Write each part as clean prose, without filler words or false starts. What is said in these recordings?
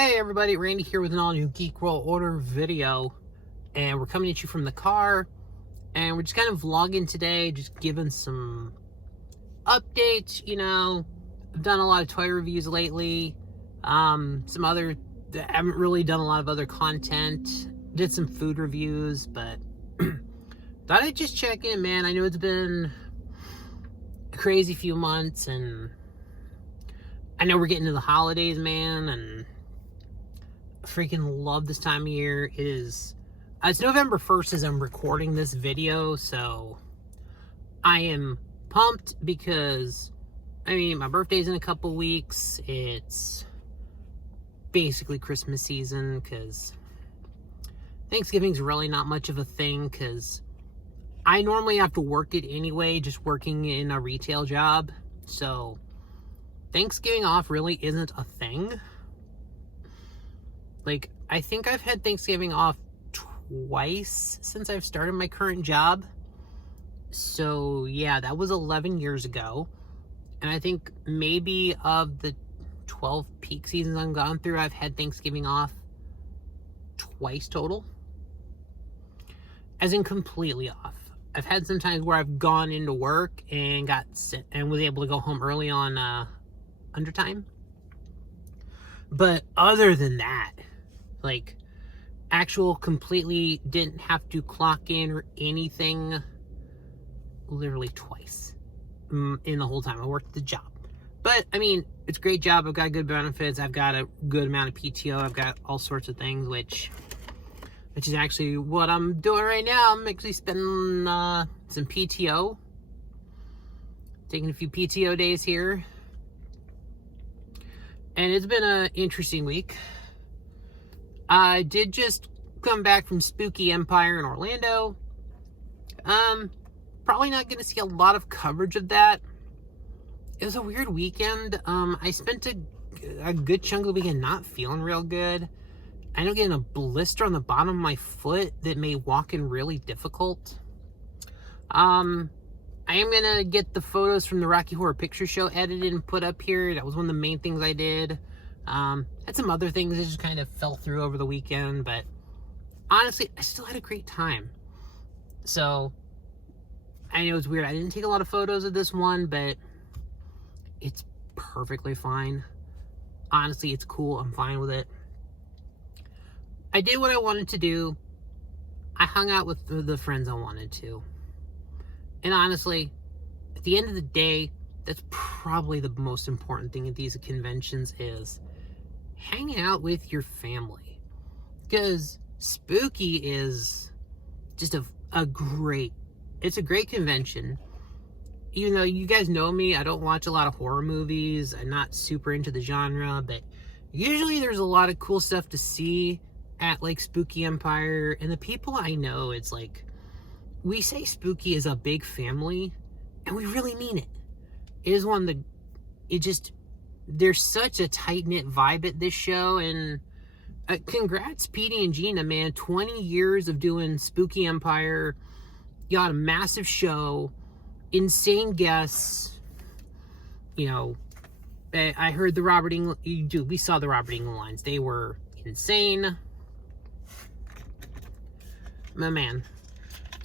Hey everybody, Randy here with an all new Geek World Order video, and we're coming at you from the car, and we're just kind of vlogging today, just giving some updates. I've done a lot of toy reviews lately, I haven't really done a lot of other content, did some food reviews, but thought I'd just check in, man. I know it's been a crazy few months, and I know we're getting to the holidays, man, and freaking love this time of year. It's November 1st as I'm recording this video, so I am pumped because my birthday's in a couple weeks. It's basically Christmas season because Thanksgiving's really not much of a thing because I normally have to work it anyway, just working in a retail job, so Thanksgiving off really isn't a thing. I think I've had Thanksgiving off twice since I've started my current job. So yeah, that was 11 years ago. And I think maybe of the 12 peak seasons I've gone through, I've had Thanksgiving off twice total. As in completely off. I've had some times where I've gone into work and got sick and was able to go home early on undertime. But other than that, actual completely didn't have to clock in or anything, literally twice in the whole time I worked the job. But it's a great job. I've got good benefits. I've got a good amount of PTO. I've got all sorts of things, which is actually what I'm doing right now. I'm actually spending some PTO, taking a few PTO days here, and it's been an interesting week. I did just come back from Spooky Empire in Orlando. Probably not going to see a lot of coverage of that. It was a weird weekend. I spent a good chunk of the weekend not feeling real good. I ended up getting a blister on the bottom of my foot that made walking really difficult. I am going to get the photos from the Rocky Horror Picture Show edited and put up here. That was one of the main things I did. Had some other things that just kind of fell through over the weekend, but honestly, I still had a great time. So, I know it's weird. I didn't take a lot of photos of this one, but it's perfectly fine. Honestly, it's cool. I'm fine with it. I did what I wanted to do. I hung out with the friends I wanted to. And honestly, at the end of the day, that's probably the most important thing at these conventions is hanging out with your family. Because Spooky is just a great convention. Even though you guys know me, I don't watch a lot of horror movies. I'm not super into the genre, but usually there's a lot of cool stuff to see at Spooky Empire. And the people I know, it's we say Spooky is a big family, and we really mean it. It is one of the, there's such a tight-knit vibe at this show, and congrats Petey and Gina, man. 20 years of doing Spooky Empire. You got a massive show, insane guests. I heard the Robert Englund, we saw the Robert Englund lines. They were insane. My man.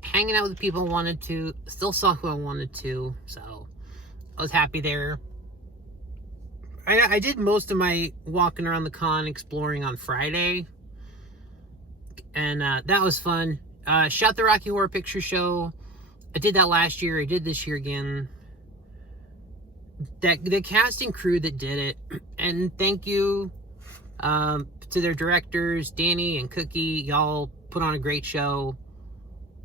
Hanging out with the people I wanted to, still saw who I wanted to, so I was happy there. I did most of my walking around the con exploring on Friday, and that was fun. Shot the Rocky Horror Picture Show. I did that last year. I did this year again. The cast and crew that did it, and thank you to their directors, Danny and Cookie. Y'all put on a great show.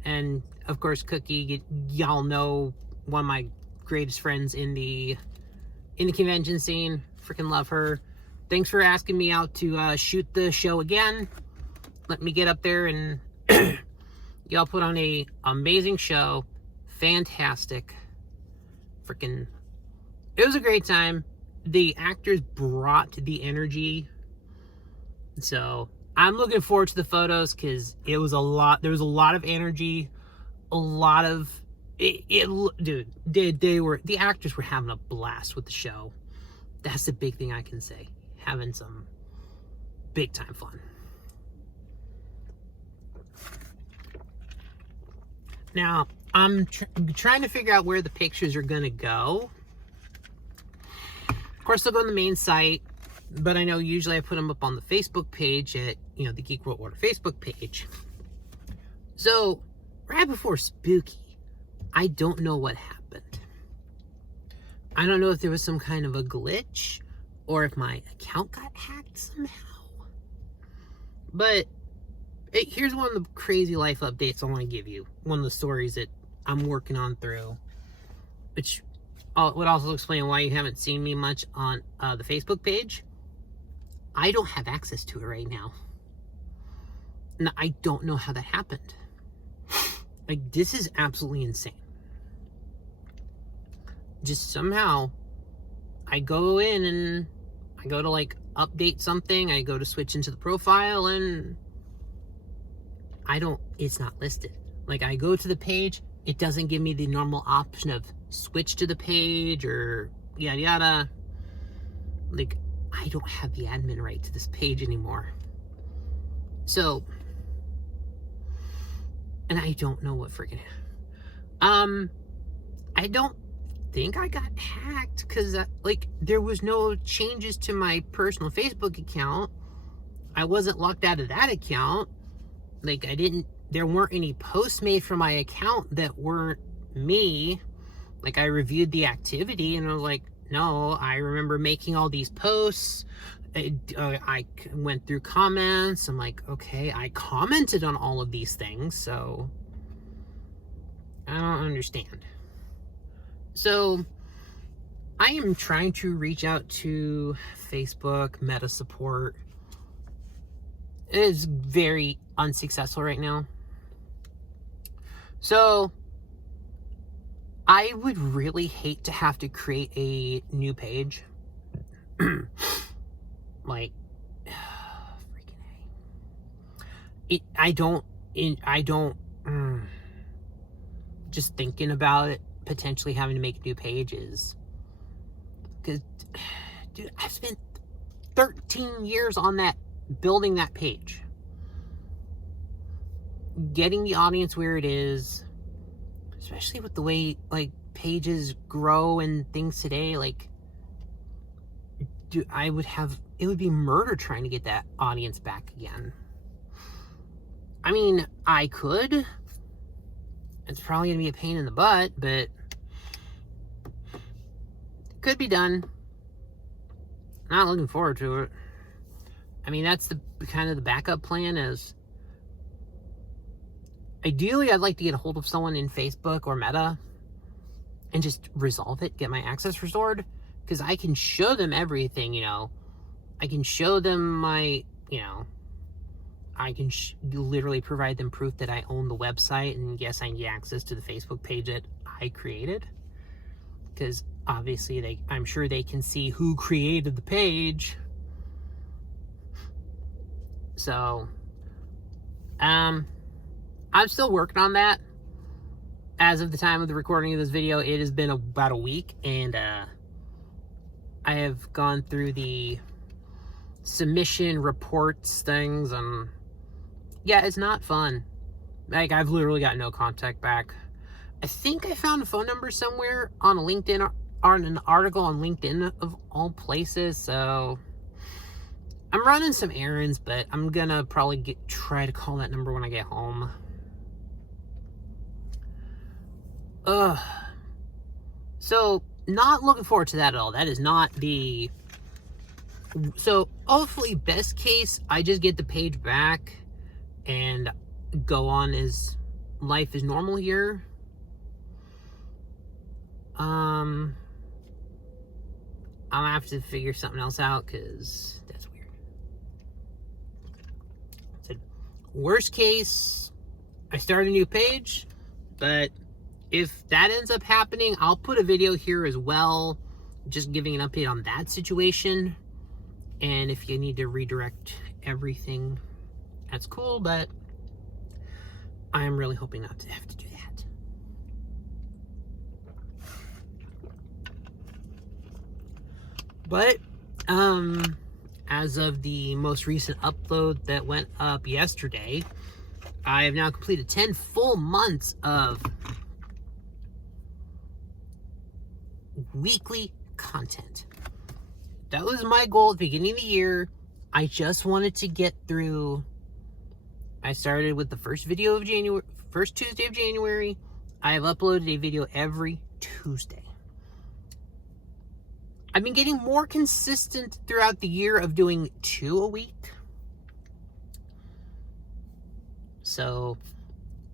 And of course, Cookie, y'all know, one of my greatest friends in the convention scene. Freaking love her. Thanks for asking me out to shoot the show again. Let me get up there, and y'all put on a amazing show. Fantastic. Freaking, it was a great time. The actors brought the energy. So I'm looking forward to the photos because it was a lot. There was a lot of energy, a lot of dude. The actors were having a blast with the show. That's the big thing I can say. Having some big time fun. Now, I'm trying to figure out where the pictures are going to go. Of course, they'll go on the main site, but I know usually I put them up on the Facebook page at, you know, the Geek World Order Facebook page. So, right before Spooky, I don't know what happened. I don't know if there was some kind of a glitch or if my account got hacked somehow. But here's one of the crazy life updates I want to give you. One of the stories that I'm working on through, which would also explain why you haven't seen me much on the Facebook page. I don't have access to it right now. And I don't know how that happened. Like, this is absolutely insane. Just somehow, I go in and I go to like update something. I go to switch into the profile and it's not listed. Like, I go to the page, it doesn't give me the normal option of switch to the page or yada yada. Like, I don't have the admin right to this page anymore. So, and I don't know what freaking happened. I don't think I got hacked because like there was no changes to my personal Facebook account. I wasn't locked out of that account. Like, there weren't any posts made from my account that weren't me. Like, I reviewed the activity and I was like, no, I remember making all these posts. I went through comments. I'm like, okay, I commented on all of these things, so I don't understand. So I am trying to reach out to Facebook Meta support. It is very unsuccessful right now. So I would really hate to have to create a new page. Like, freaking A. Just thinking about it, potentially having to make new pages. Because, dude, I've spent 13 years on that, building that page. Getting the audience where it is, especially with the way, like, pages grow and things today, like, dude, it would be murder trying to get that audience back again. I mean, I could. It's probably going to be a pain in the butt, but it could be done. Not looking forward to it. I mean, that's the kind of the backup plan is, ideally, I'd like to get a hold of someone in Facebook or Meta and just resolve it, get my access restored, because I can show them everything, you know. I can show them my, you know, I can literally provide them proof that I own the website, and yes, I need access to the Facebook page that I created, because obviously I'm sure they can see who created the page. So, I'm still working on that. As of the time of the recording of this video, it has been about a week, and I have gone through the submission reports things, and yeah, it's not fun. Like, I've literally got no contact back. I think I found a phone number somewhere on a LinkedIn, on an article on LinkedIn of all places, so I'm running some errands, but I'm gonna probably try to call that number when I get home. So, not looking forward to that at all. That is not the... So, hopefully, best case, I just get the page back and go on as life is normal here. I'm gonna have to figure something else out, because that's weird. So, worst case, I start a new page, but if that ends up happening, I'll put a video here as well, just giving an update on that situation. And if you need to redirect everything, that's cool, but I'm really hoping not to have to do that. But, as of the most recent upload that went up yesterday, I have now completed 10 full months of weekly content. That was my goal at the beginning of the year. I just wanted to get through. I started with the first video of January, first Tuesday of January. I have uploaded a video every Tuesday. I've been getting more consistent throughout the year of doing 2 a week. So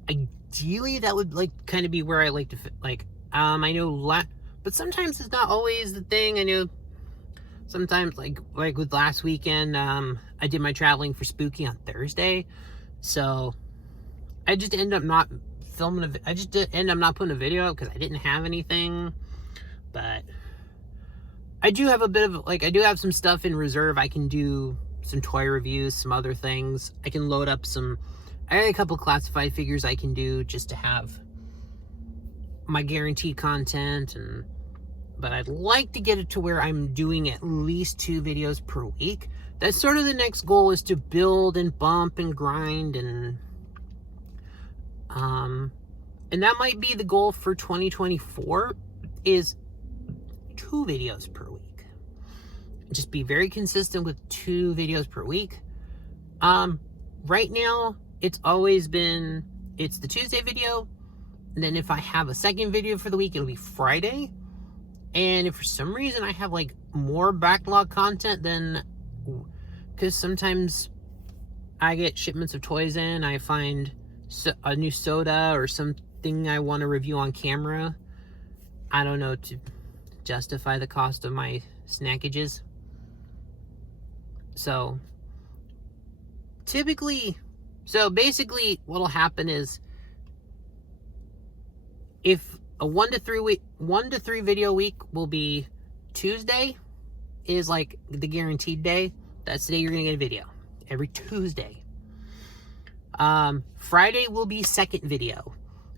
ideally that would like kind of be where I like to like, I know but sometimes it's not always the thing. I know sometimes like with last weekend, I did my traveling for Spooky on Thursday. So I just end up not filming I just end up not putting a video out because I didn't have anything. But I do have a bit of like, I do have some stuff in reserve. I can do some toy reviews, some other things. I can load up I got a couple classified figures I can do just to have my guaranteed content, but I'd like to get it to where I'm doing at least 2 videos per week. That's sort of the next goal, is to build and bump and grind, and that might be the goal for 2024, is 2 videos per week. Just be very consistent with 2 videos per week. Right now, it's always been, it's the Tuesday video, and then if I have a second video for the week, it'll be Friday. And if for some reason I have like more backlog content, then, because sometimes I get shipments of toys in, I find a new soda or something I want to review on camera, I don't know, to justify the cost of my snackages. So basically what'll happen is, if a 1 to 3 video week will be Tuesday is like the guaranteed day. That's the day you're gonna get a video, every Tuesday. Friday will be second video.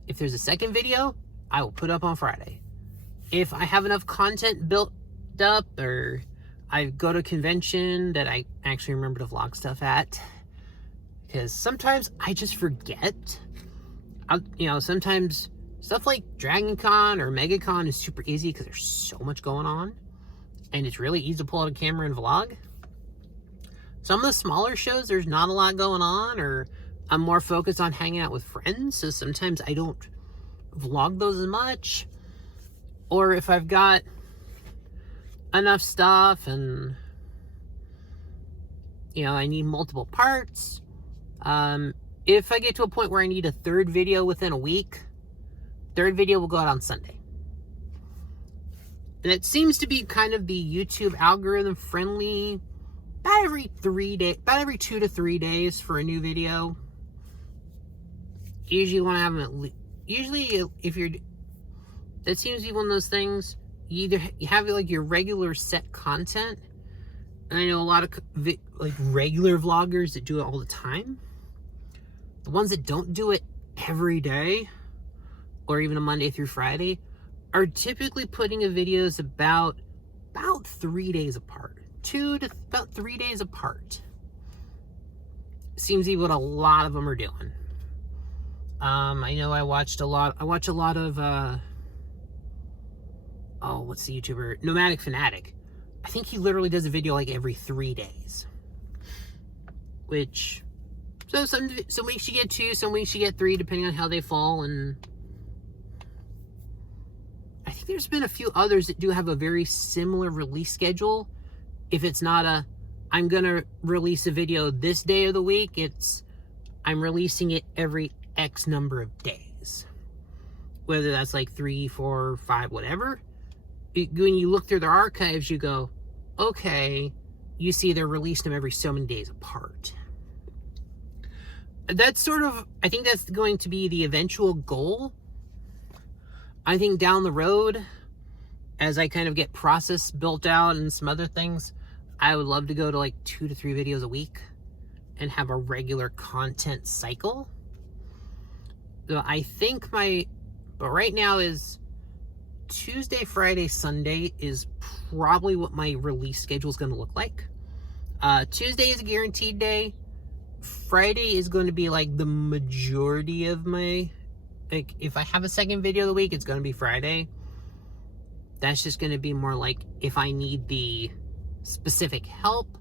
If there's a second video, I will put up on Friday. If I have enough content built up, or I go to a convention that I actually remember to vlog stuff at, because sometimes I just forget. Sometimes stuff like Dragon Con or MegaCon is super easy because there's so much going on, and it's really easy to pull out a camera and vlog. Some of the smaller shows, there's not a lot going on, or I'm more focused on hanging out with friends, so sometimes I don't vlog those as much. Or if I've got enough stuff and, I need multiple parts, if I get to a point where I need a 3rd video within a week, 3rd video will go out on Sunday. And it seems to be kind of the YouTube algorithm friendly, about every 2 to 3 days for a new video. Usually you want to have them that seems to be one of those things. You have like your regular set content, and I know a lot of like regular vloggers that do it all the time. The ones that don't do it every day, or even a Monday through Friday, are typically putting in videos about 3 days apart. 2 to about 3 days apart. Seems to be what a lot of them are doing. I know I watch a lot of, what's the YouTuber? Nomadic Fanatic. I think he literally does a video like every 3 days. Which, so some weeks you get 2, some weeks you get 3, depending on how they fall. And I think there's been a few others that do have a very similar release schedule. If it's not I'm gonna release a video this day of the week, it's I'm releasing it every X number of days. Whether that's like 3, 4, 5, whatever. When you look through their archives, you go, okay, you see they're releasing them every so many days apart. That's I think that's going to be the eventual goal. I think down the road, as I kind of get process built out and some other things, I would love to go to like 2 to 3 videos a week and have a regular content cycle. So I think but right now is Tuesday, Friday, Sunday is probably what my release schedule is going to look like. Tuesday is a guaranteed day. Friday is going to be like the majority of my, like, if I have a second video of the week, it's going to be Friday. That's just going to be more like if I need the specific help,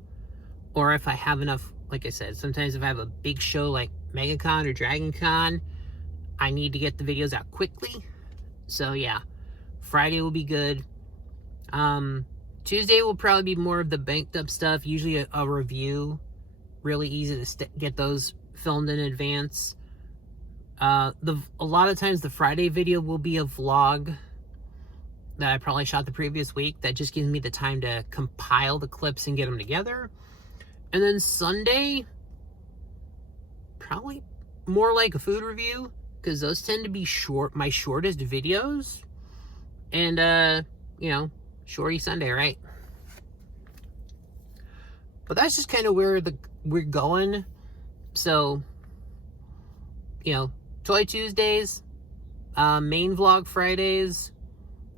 or if I have enough. Like I said, sometimes if I have a big show like MegaCon or DragonCon, I need to get the videos out quickly. So yeah, Friday will be good. Tuesday will probably be more of the banked up stuff, usually a review. Really easy to get those filmed in advance. A lot of times the Friday video will be a vlog that I probably shot the previous week. That just gives me the time to compile the clips and get them together. And then Sunday, probably more like a food review, because those tend to be my shortest videos. And, you know, shorty Sunday, right? But that's just kind of where we're going. So, you know, Toy Tuesdays, main vlog Fridays,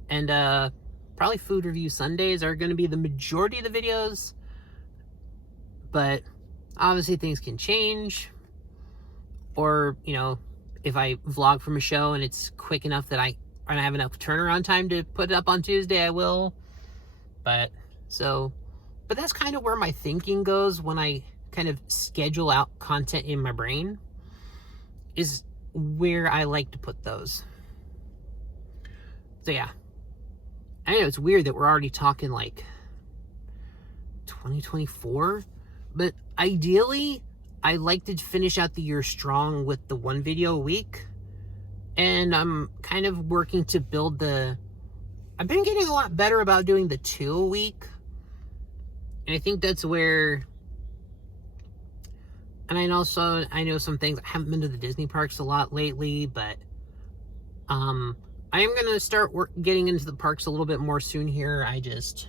and probably food review Sundays are going to be the majority of the videos. But obviously things can change. Or, you know, if I vlog from a show and it's quick enough that I have enough turnaround time to put it up on Tuesday, I will. But that's kind of where my thinking goes when I kind of schedule out content in my brain, is where I like to put those. So yeah, I know it's weird that we're already talking like 2024, but ideally I like to finish out the year strong with the one video a week. And I'm kind of working to build I've been getting a lot better about doing the 2 a week. And I think that's where, and I know some things. I haven't been to the Disney parks a lot lately, but I am going to start getting into the parks a little bit more soon here. I just,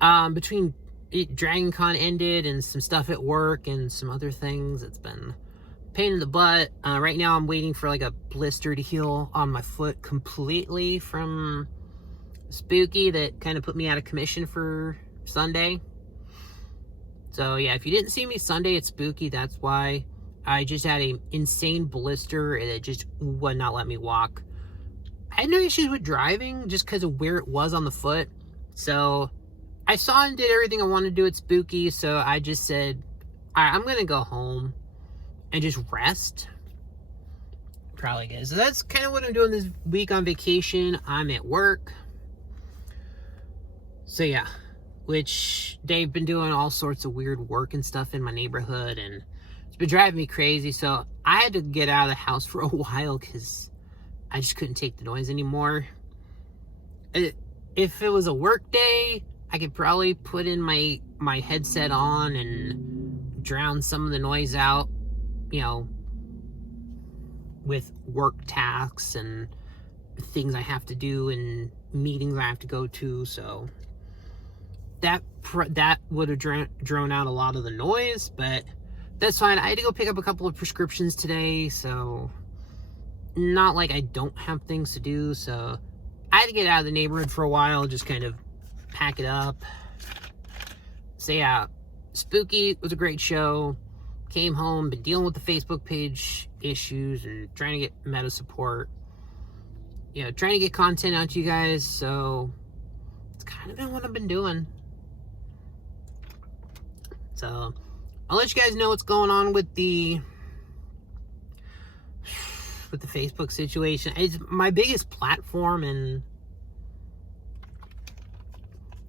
between DragonCon ended and some stuff at work and some other things, it's been a pain in the butt. Right now I'm waiting for like a blister to heal on my foot completely from Spooky that kind of put me out of commission for Sunday. So yeah, if you didn't see me Sunday at Spooky, that's why. I just had an insane blister and it just would not let me walk. I had no issues with driving just because of where it was on the foot. So I saw and did everything I wanted to do at Spooky, so I just said, all right, I'm going to go home and just rest. Probably good. So that's kind of what I'm doing this week on vacation. I'm at work. So yeah, which they've been doing all sorts of weird work and stuff in my neighborhood, and it's been driving me crazy. So I had to get out of the house for a while because I just couldn't take the noise anymore. If it was a work day, I could probably put in my headset on and drown some of the noise out, you know, with work tasks and things I have to do and meetings I have to go to. So that would have drowned out a lot of the noise, but that's fine. I had to go pick up a couple of prescriptions today, so not like I don't have things to do. So I had to get out of the neighborhood for a while, just kind of pack it up. So yeah, Spooky was a great show. Came home, been dealing with the Facebook page issues and trying to get meta support. You know, trying to get content out to you guys. So it's kind of been what I've been doing. So I'll let you guys know what's going on with the Facebook situation. It's my biggest platform, and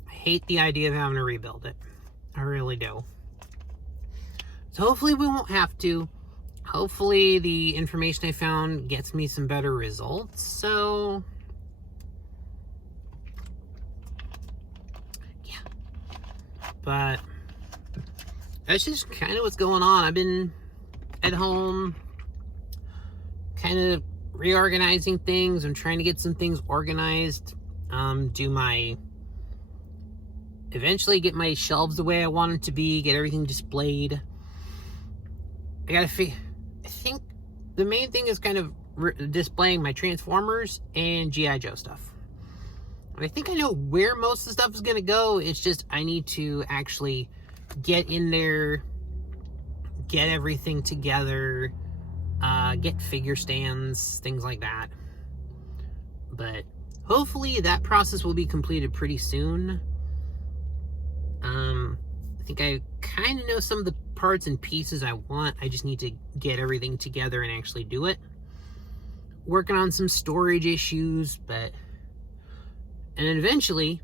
I hate the idea of having to rebuild it. I really do. So hopefully we won't have to. Hopefully the information I found gets me some better results. So yeah, but that's just kind of what's going on. I've been at home kind of reorganizing things. I'm trying to get some things organized. Eventually get my shelves the way I want them to be, get everything displayed. I think the main thing is kind of displaying my Transformers and G.I. Joe stuff. And I think I know where most of the stuff is going to go. It's just I need to actually get in there, get everything together, get figure stands, things like that. But hopefully that process will be completed pretty soon. I think I kind of know some of the parts and pieces I want. I just need to get everything together and actually do it. Working on some storage issues, and then eventually,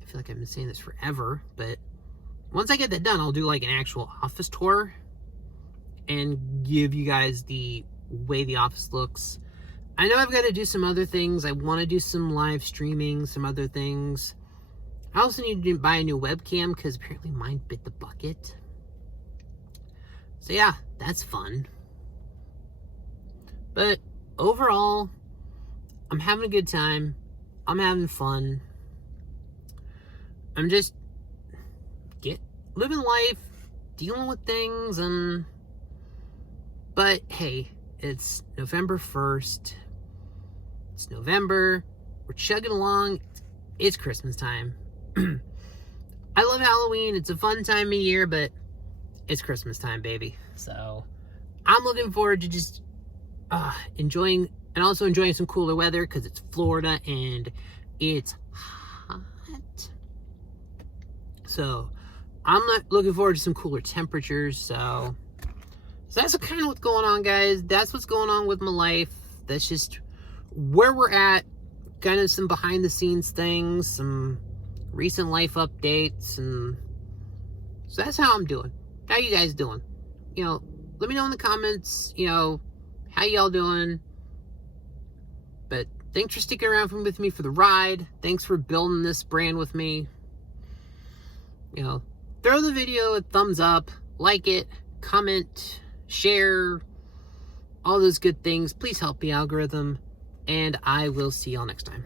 I feel like I've been saying this forever, but once I get that done, I'll do like an actual office tour and give you guys the way the office looks. I know I've got to do some other things. I want to do some live streaming, some other things. I also need to buy a new webcam because apparently mine bit the bucket. So yeah, that's fun. But overall, I'm having a good time. I'm having fun. I'm just living life, dealing with things, but hey, it's November 1st. It's November. We're chugging along. It's Christmas time. I love Halloween. It's a fun time of year, but it's Christmas time, baby. So I'm looking forward to just enjoying, and also enjoying some cooler weather because it's Florida and it's hot. So I'm not looking forward to some cooler temperatures. So that's kind of what's going on, guys. That's what's going on with my life. That's just where we're at. Kind of some behind the scenes things, some recent life updates, and so that's how I'm doing. How you guys doing? Let me know in the comments, how y'all doing? But thanks for sticking around with me for the ride. Thanks for building this brand with me. Throw the video a thumbs up, like it, comment, share, all those good things. Please help the algorithm, and I will see y'all next time.